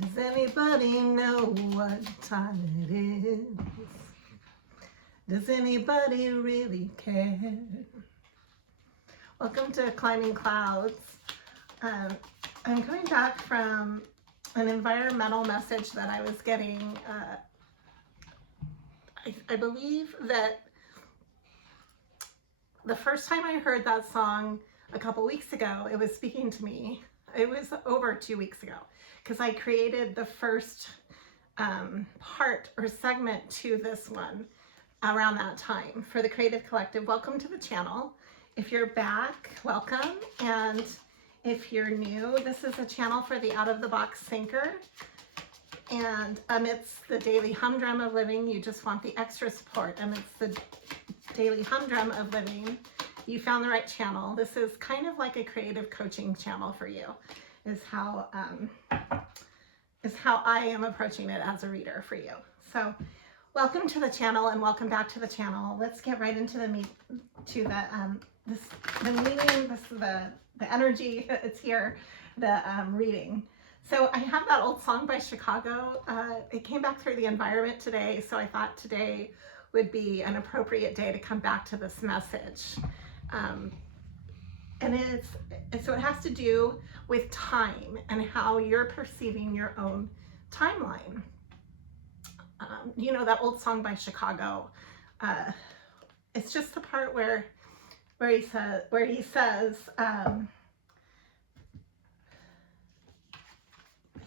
Does anybody know what time it is? Does anybody really care? Welcome to Climbing Clouds. I'm coming back from an environmental message that I was getting. I believe that the first time I heard that song a couple weeks ago, it was speaking to me. It was over 2 weeks ago because I created the first part or segment to this one around that time for the Creative Collective. Welcome to the channel. If you're back, welcome. And if you're new, this is a channel for the out-of-the-box thinker. And amidst the daily humdrum of living, you just want the extra support. Amidst the daily humdrum of living, you found the right channel. This is kind of like a creative coaching channel for you, is how I am approaching it as a reader for you. So welcome to the channel and welcome back to the channel. Let's get right into the meeting, the energy. It's here, the reading. So I have that old song by Chicago. It came back through the environment today, so I thought today would be an appropriate day to come back to this message. And so it has to do with time and how you're perceiving your own timeline. You know that old song by Chicago. It's just the part where he says,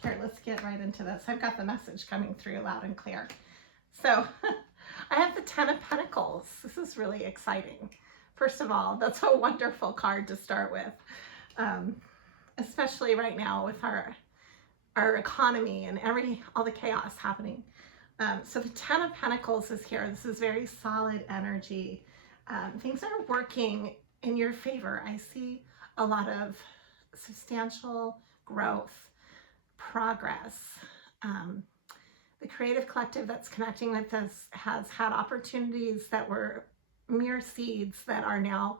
here, let's get right into this. I've got the message coming through loud and clear. So I have the 10 of Pentacles. This is really exciting. First of all, that's a wonderful card to start with, especially right now with our economy and all the chaos happening. So the 10 of Pentacles is here. This is very solid energy. Things are working in your favor. I see a lot of substantial growth, progress. The Creative Collective that's connecting with us has had opportunities that were mere seeds that are now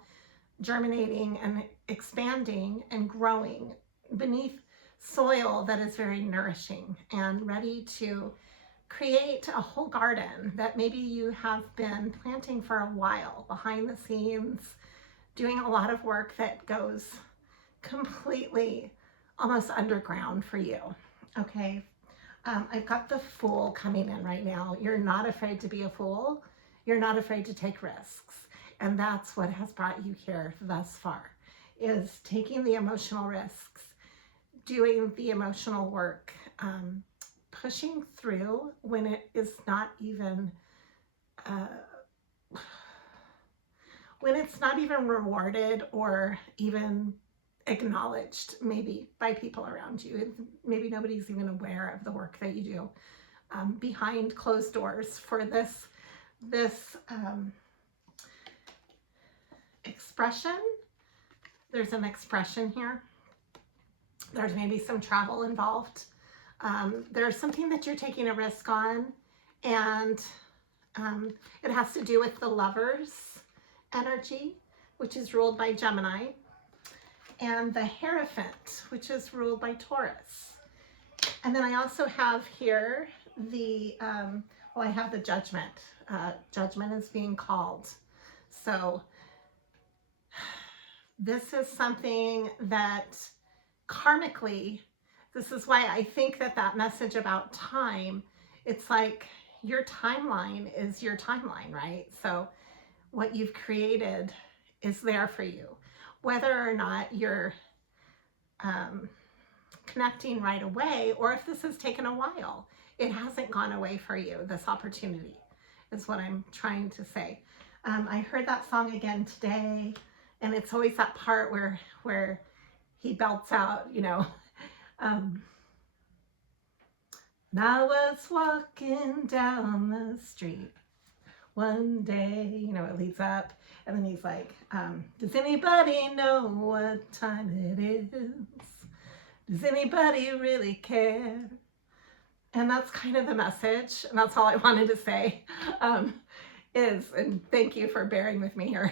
germinating and expanding and growing beneath soil that is very nourishing and ready to create a whole garden that maybe you have been planting for a while behind the scenes, doing a lot of work that goes completely almost underground for you. Okay. I've got the Fool coming in right now. You're not afraid to be a fool. You're not afraid to take risks. And that's what has brought you here thus far, is taking the emotional risks, doing the emotional work, pushing through when it is not even, when it's not even rewarded or even acknowledged maybe by people around you. Maybe nobody's even aware of the work that you do behind closed doors for this expression. There's an expression here. There's maybe some travel involved. There's something that you're taking a risk on, and it has to do with the Lovers energy, which is ruled by Gemini, and the Hierophant, which is ruled by Taurus. And then I also have here the, I have the Judgment. Judgment is being called. So this is something that karmically, this is why I think that message about time, it's like your timeline is your timeline, right? So what you've created is there for you. Whether or not you're connecting right away, or if this has taken a while, it hasn't gone away for you. This opportunity is what I'm trying to say. I heard that song again today, and it's always that part where he belts out, you know, and I was walking down the street one day, you know, it leads up, and then he's like, does anybody know what time it is? Does anybody really care? And that's kind of the message, and that's all I wanted to say, and thank you for bearing with me here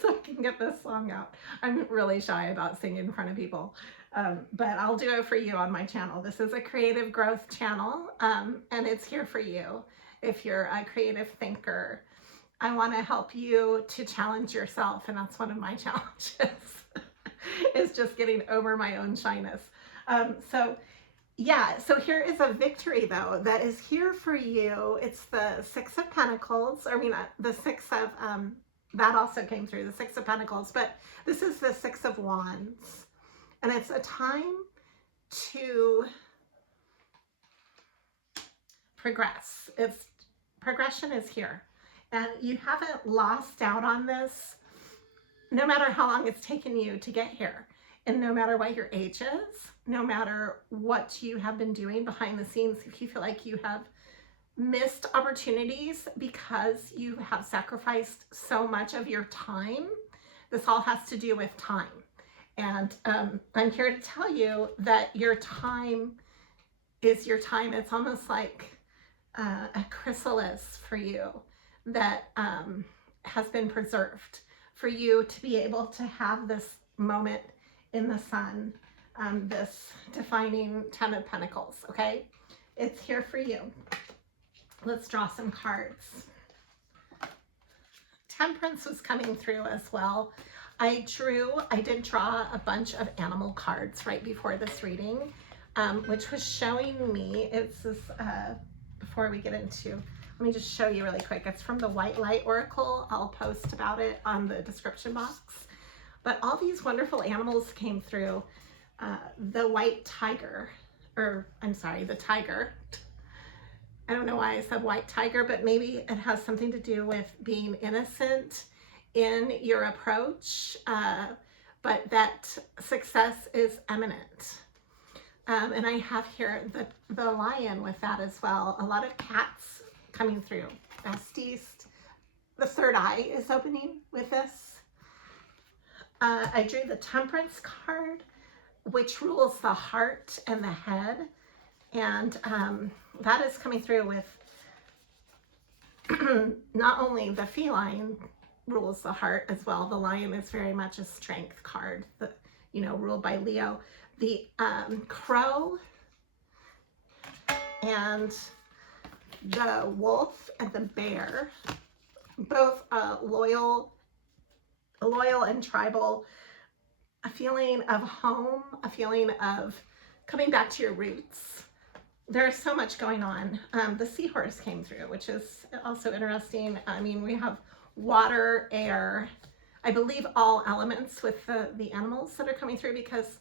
so I can can get this song out. I'm really shy about singing in front of people, but I'll do it for you on my channel. This is a creative growth channel, and it's here for you if you're a creative thinker. I want to help you to challenge yourself, and that's one of my challenges, is just getting over my own shyness. Yeah, so here is a victory, though, that is here for you. It's the Six of Pentacles, or I mean, the Six of, that also came through, the Six of Pentacles, but this is the Six of Wands. And it's a time to progress. Progression is here. And you haven't lost out on this, no matter how long it's taken you to get here. And no matter what your age is, no matter what you have been doing behind the scenes, if you feel like you have missed opportunities because you have sacrificed so much of your time, this all has to do with time. And I'm here to tell you that your time is your time. It's almost like a chrysalis for you that has been preserved for you to be able to have this moment in the sun, this defining 10 of Pentacles, okay? It's here for you. Let's draw some cards. Temperance was coming through as well. I did draw a bunch of animal cards right before this reading, which was showing me, it's this, before we get into, let me just show you really quick. It's from the White Light Oracle. I'll post about it on the description box. But all these wonderful animals came through. The white tiger, or I'm sorry, the tiger. I don't know why I said white tiger, but maybe it has something to do with being innocent in your approach, but that success is imminent. And I have here the lion with that as well. A lot of cats coming through. Besties. The third eye is opening with this. I drew the Temperance card, which rules the heart and the head. And that is coming through with not only the feline rules the heart as well. The lion is very much a strength card, ruled by Leo. The crow and the wolf and the bear, both loyal and tribal, a feeling of home, a feeling of coming back to your roots. There's so much going on. The seahorse came through, which is also interesting. I mean, we have water, air, I believe all elements with the animals that are coming through, because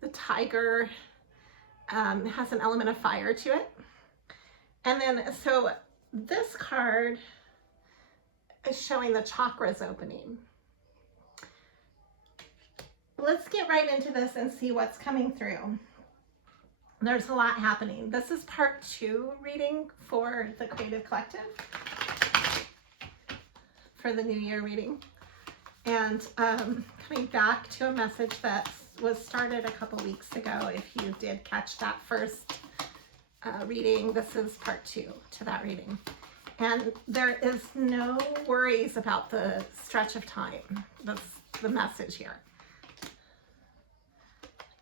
the tiger has an element of fire to it. And then, so this card is showing the chakras opening. Let's get right into this and see what's coming through. There's a lot happening. This is part 2 reading for the Creative Collective, for the New Year reading. And coming back to a message that was started a couple weeks ago. If you did catch that first reading, this is part 2 to that reading. And there is no worries about the stretch of time. That's the message here.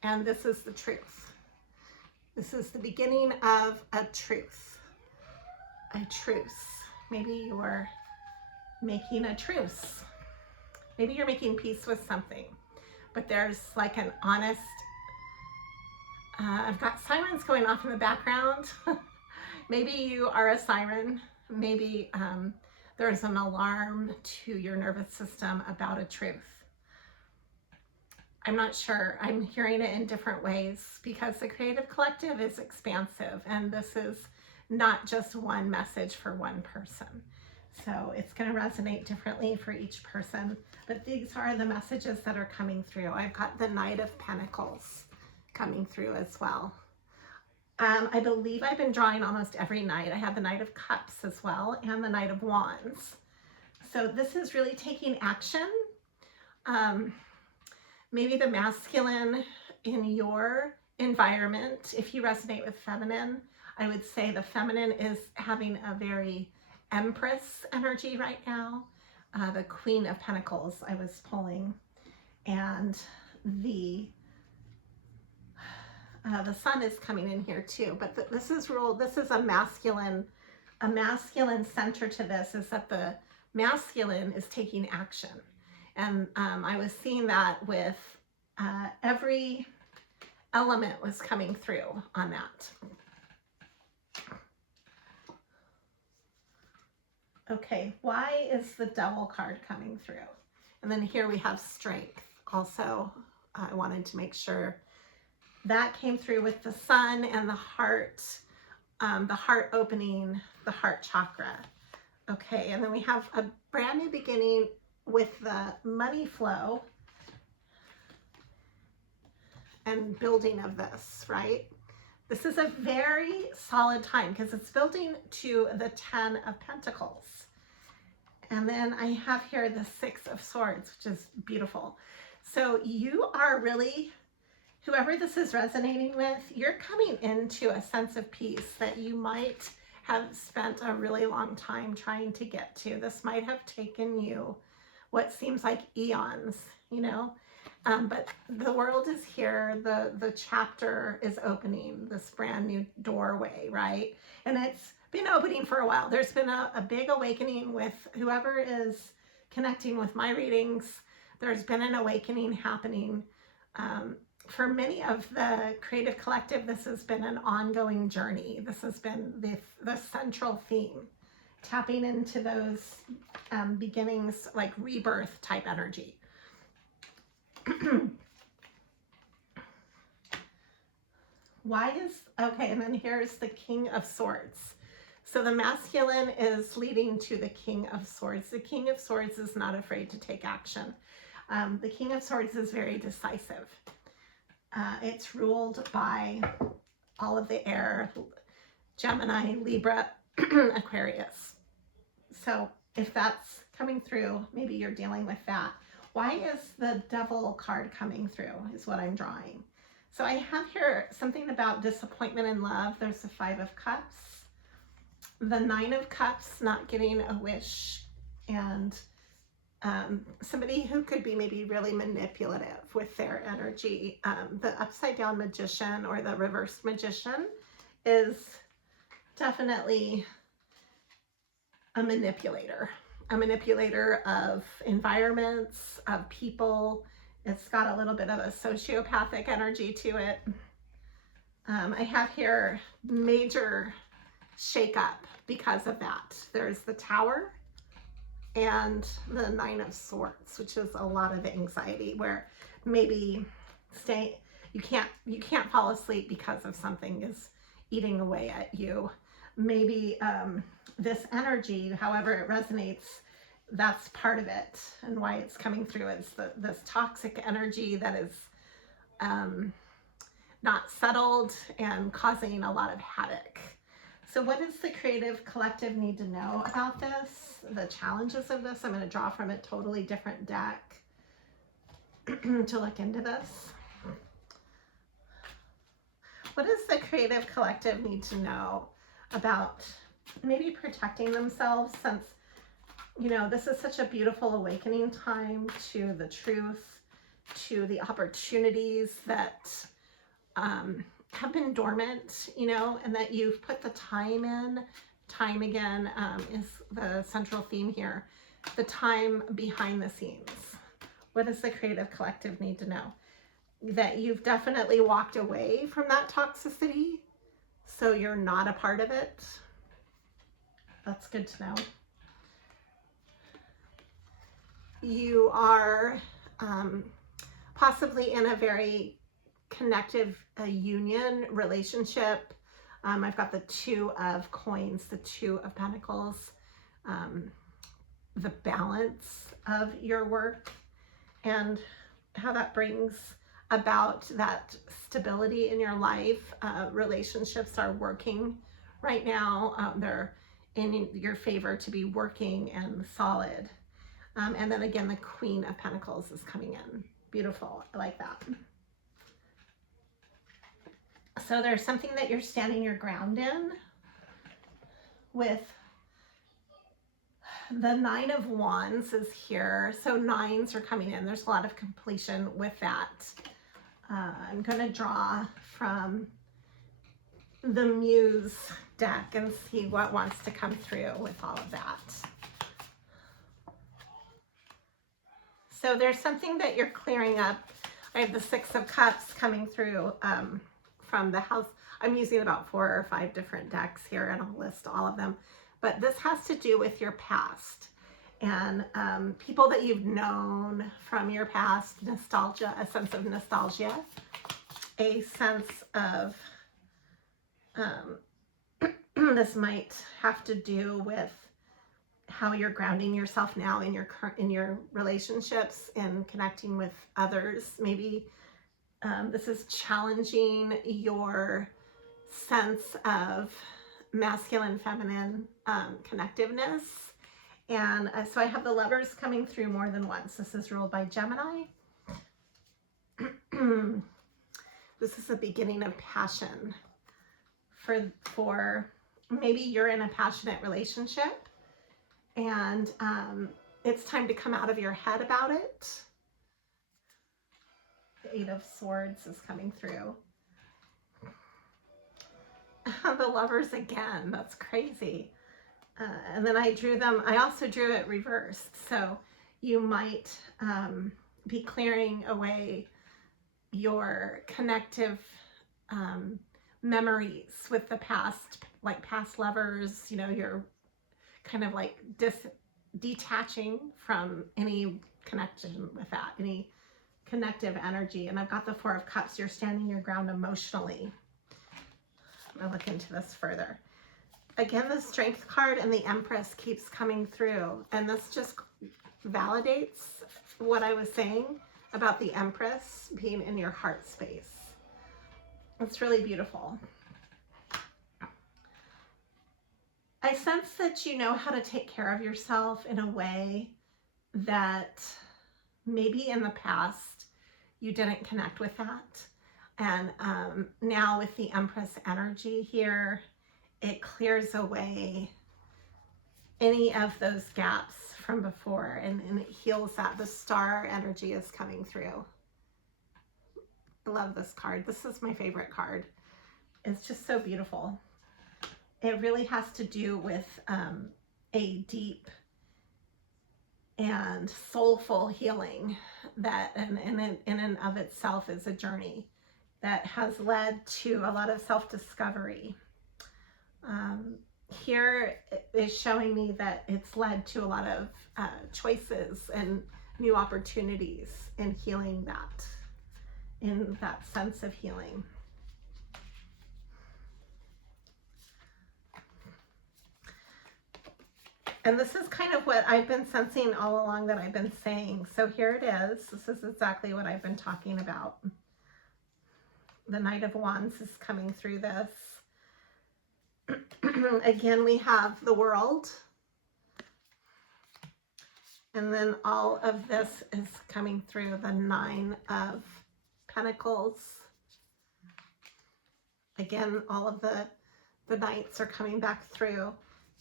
And this is the truth. This is the beginning of a truce. A truce. Maybe you're making a truce. Maybe you're making peace with something. But there's like an honest, I've got sirens going off in the background. Maybe you are a siren. Maybe there's an alarm to your nervous system about a truth. I'm not sure. I'm hearing it in different ways because the Creative Collective is expansive, and this is not just one message for one person. So it's going to resonate differently for each person, but these are the messages that are coming through. I've got the Knight of Pentacles coming through as well. I believe I've been drawing almost every night. I had the Knight of Cups as well, and the Knight of Wands. So this is really taking action. Maybe the masculine in your environment, if you resonate with feminine, I would say the feminine is having a very Empress energy right now. the Queen of Pentacles I was pulling, and the sun is coming in here too. But this is a masculine center to this, is that the masculine is taking action. And I was seeing that with every element was coming through on that. Okay, why is the Devil card coming through? And then here we have Strength. Also, I wanted to make sure that came through with the sun and the heart opening, the heart chakra. Okay, and then we have a brand new beginning with the money flow and building of this, right? This is a very solid time because it's building to the 10 of Pentacles. And then I have here the 6 of Swords, which is beautiful. So you are really, whoever this is resonating with, you're coming into a sense of peace that you might have spent a really long time trying to get to. This might have taken you what seems like eons, you know? But the world is here, the chapter is opening, this brand new doorway, right? And it's been opening for a while. There's been a big awakening with whoever is connecting with my readings. There's been an awakening happening. For many of the creative collective, this has been an ongoing journey. This has been the central theme, tapping into those beginnings, like rebirth type energy. Okay, and then here's the King of Swords. So the masculine is leading to the King of Swords. The King of Swords is not afraid to take action. The King of Swords is very decisive. It's ruled by all of the air, Gemini, Libra, Aquarius. So if that's coming through, maybe you're dealing with that. Why is the Devil card coming through is what I'm drawing. So I have here something about disappointment in love. There's the 5 of Cups, the 9 of Cups, not getting a wish, and somebody who could be maybe really manipulative with their energy. The upside down Magician or the reverse Magician is definitely a manipulator of environments, of people. It's got a little bit of a sociopathic energy to it. I have here major shakeup because of that. There's the Tower and the 9 of Swords, which is a lot of anxiety, where maybe you can't fall asleep because of something is eating away at you. Maybe this energy, however it resonates, that's part of it, and why it's coming through is this toxic energy that is not settled and causing a lot of havoc. So what does the creative collective need to know about this? The challenges of this? I'm going to draw from a totally different deck to look into this. What does the creative collective need to know about maybe protecting themselves, since, you know, this is such a beautiful awakening time to the truth, to the opportunities that have been dormant, you know, and that you've put the time in. Time again is the central theme here. The time behind the scenes. What does the creative collective need to know? That you've definitely walked away from that toxicity, so you're not a part of it. That's good to know. You are possibly in a very connective union relationship. I've got the 2 of Coins, the 2 of Pentacles, the balance of your work and how that brings about that stability in your life. Relationships are working right now. They're in your favor to be working and solid. And then again, the Queen of Pentacles is coming in. Beautiful. I like that. So there's something that you're standing your ground in with The Nine of Wands is here. So nines are coming in. There's a lot of completion with that. I'm going to draw from the Muse deck and see what wants to come through with all of that. So there's something that you're clearing up. I have the Six of Cups coming through from the house. I'm using about 4 or 5 different decks here, and I'll list all of them. But this has to do with your past and people that you've known from your past, nostalgia, a sense of nostalgia, a sense of, this might have to do with how you're grounding yourself now in your relationships and connecting with others. Maybe this is challenging your sense of masculine, feminine connectiveness. And so I have the Lovers coming through more than once. This is ruled by Gemini. This is the beginning of passion. For maybe you're in a passionate relationship and it's time to come out of your head about it. The Eight of Swords is coming through. The Lovers again, that's crazy. And then I also drew it reversed. So you might be clearing away your connective memories with the past, like past lovers. You know, you're kind of like detaching from any connection with that, any connective energy. And I've got the Four of Cups. You're standing your ground emotionally. I'm gonna look into this further. Again, the Strength card and the Empress keeps coming through, and this just validates what I was saying about the Empress being in your heart space. It's really beautiful. I sense that you know how to take care of yourself in a way that maybe in the past you didn't connect with that. And now with the Empress energy here, it clears away any of those gaps from before, and it heals that. The Star energy is coming through. I love this card. This is my favorite card. It's just so beautiful. It really has to do with a deep and soulful healing that in and of itself is a journey that has led to a lot of self-discovery. Here is showing me that it's led to a lot of choices and new opportunities in healing that, in that sense of healing. And this is kind of what I've been sensing all along that I've been saying. So here it is. This is exactly what I've been talking about. The Knight of Wands is coming through this. Again, we have the World. And then all of this is coming through the Nine of Pentacles. Again, all of the Knights are coming back through.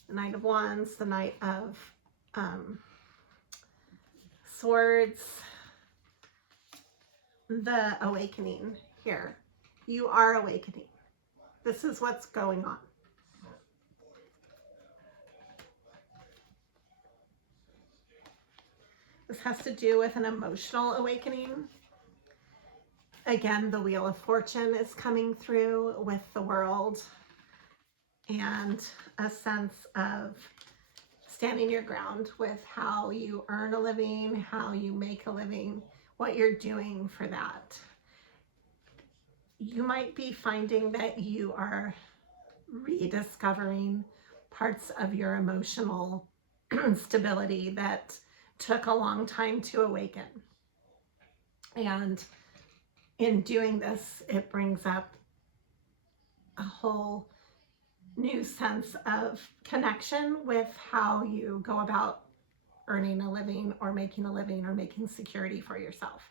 The Knight of Wands, the Knight of Swords, the Awakening here. You are awakening. This is what's going on. This has to do with an emotional awakening. Again, the Wheel of Fortune is coming through with the World, and a sense of standing your ground with how you earn a living, how you make a living, what you're doing for that. You might be finding that you are rediscovering parts of your emotional stability that took a long time to awaken. And in doing this, it brings up a whole new sense of connection with how you go about earning a living or making a living or making security for yourself.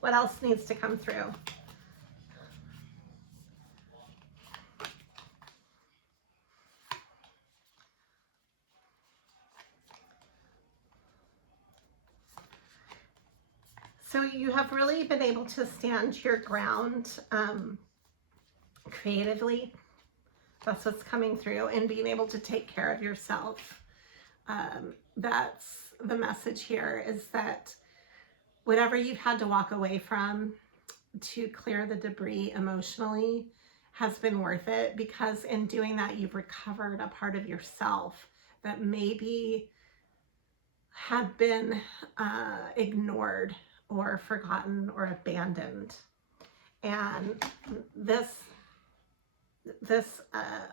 What else needs to come through? So you have really been able to stand your ground creatively. That's what's coming through, and being able to take care of yourself. That's the message here, is that whatever you've had to walk away from to clear the debris emotionally has been worth it, because in doing that, you've recovered a part of yourself that maybe had been ignored or forgotten or abandoned. And this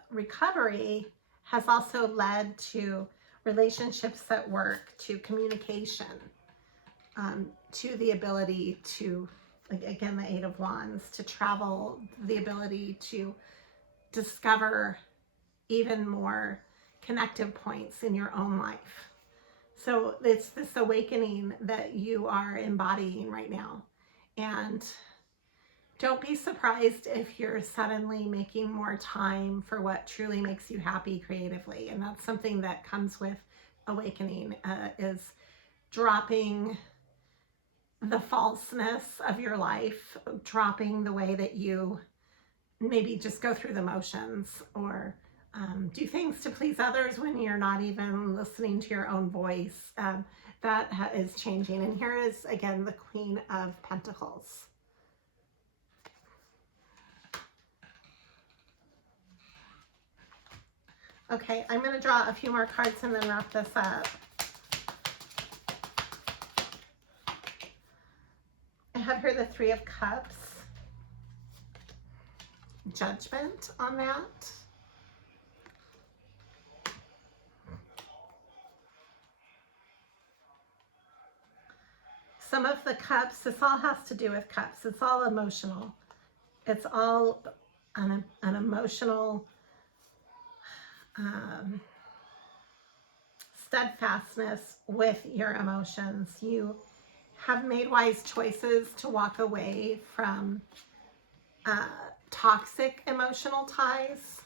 recovery has also led to relationships that work, to communication, to the ability to, again, the Eight of Wands, to travel, the ability to discover even more connective points in your own life. So it's this awakening that you are embodying right now. And don't be surprised if you're suddenly making more time for what truly makes you happy creatively. And that's something that comes with awakening, is dropping the falseness of your life, dropping the way that you maybe just go through the motions, or do things to please others when you're not even listening to your own voice. That is changing. And here is, again, the Queen of Pentacles. Okay, I'm going to draw a few more cards and then wrap this up. I have here the Three of Cups. Judgment on that. Some of the cups, this all has to do with cups. It's all emotional. It's all an emotional steadfastness with your emotions. You have made wise choices to walk away from toxic emotional ties,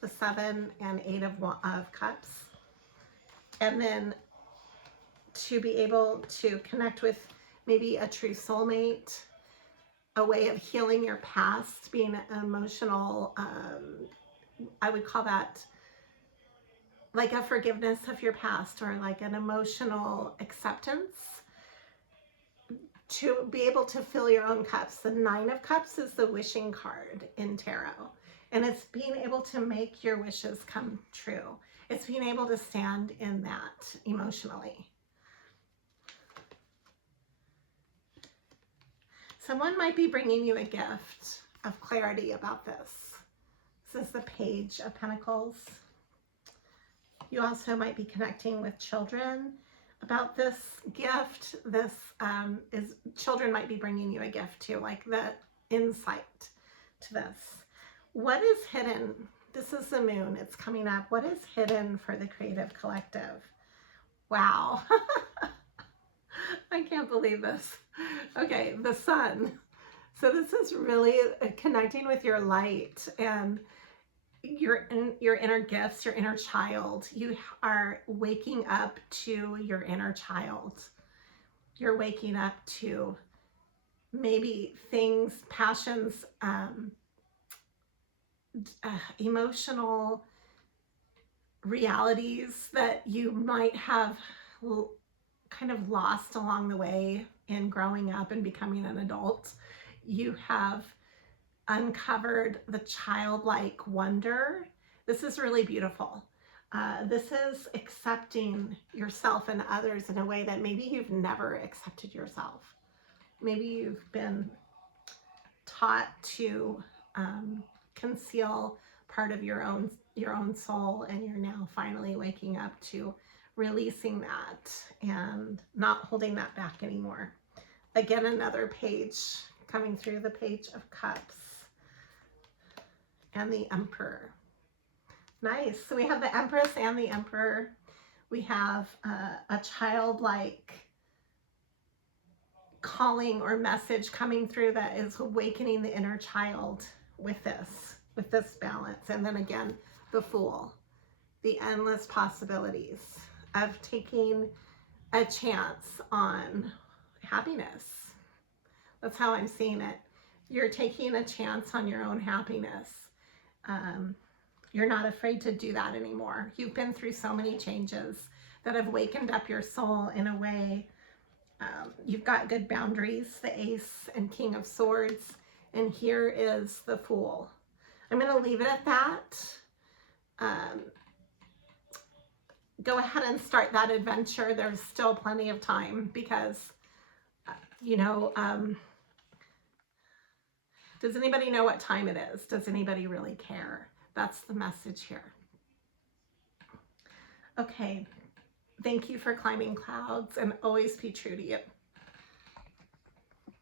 the Seven and Eight of Cups, and then to be able to connect with maybe a true soulmate, a way of healing your past, being an emotional, I would call that like a forgiveness of your past, or like an emotional acceptance, to be able to fill your own cups. The Nine of Cups is the wishing card in tarot, and it's being able to make your wishes come true. It's being able to stand in that emotionally. Someone might be bringing you a gift of clarity about this. This is the Page of Pentacles. You also might be connecting with children about this gift. This children might be bringing you a gift too, like the insight to this. What is hidden? This is the Moon. It's coming up. What is hidden for the creative collective? Wow. I can't believe this. Okay, the Sun. So this is really connecting with your light and your inner gifts, your inner child. You are waking up to your inner child. You're waking up to maybe things, passions, emotional realities that you might have kind of lost along the way in growing up and becoming an adult. You have uncovered the childlike wonder. This is really beautiful. This is accepting yourself and others in a way that maybe you've never accepted yourself. Maybe you've been taught to conceal part of your own soul, and you're now finally waking up to releasing that and not holding that back anymore. Again, another page coming through, the Page of Cups and the Emperor. Nice. So we have the Empress and the Emperor. We have a childlike calling or message coming through that is awakening the inner child with this balance. And then again, the Fool, the endless possibilities of taking a chance on happiness, That's how I'm seeing it. You're taking a chance on your own happiness. You're not afraid to do that anymore. You've been through so many changes that have wakened up your soul in a way. You've got good boundaries, the Ace and King of Swords, and here is the Fool. I'm going to leave it at that. Go ahead and start that adventure. There's still plenty of time because, you know, does anybody know what time it is? Does anybody really care? That's the message here. Okay. Thank you for climbing clouds, and always be true to you.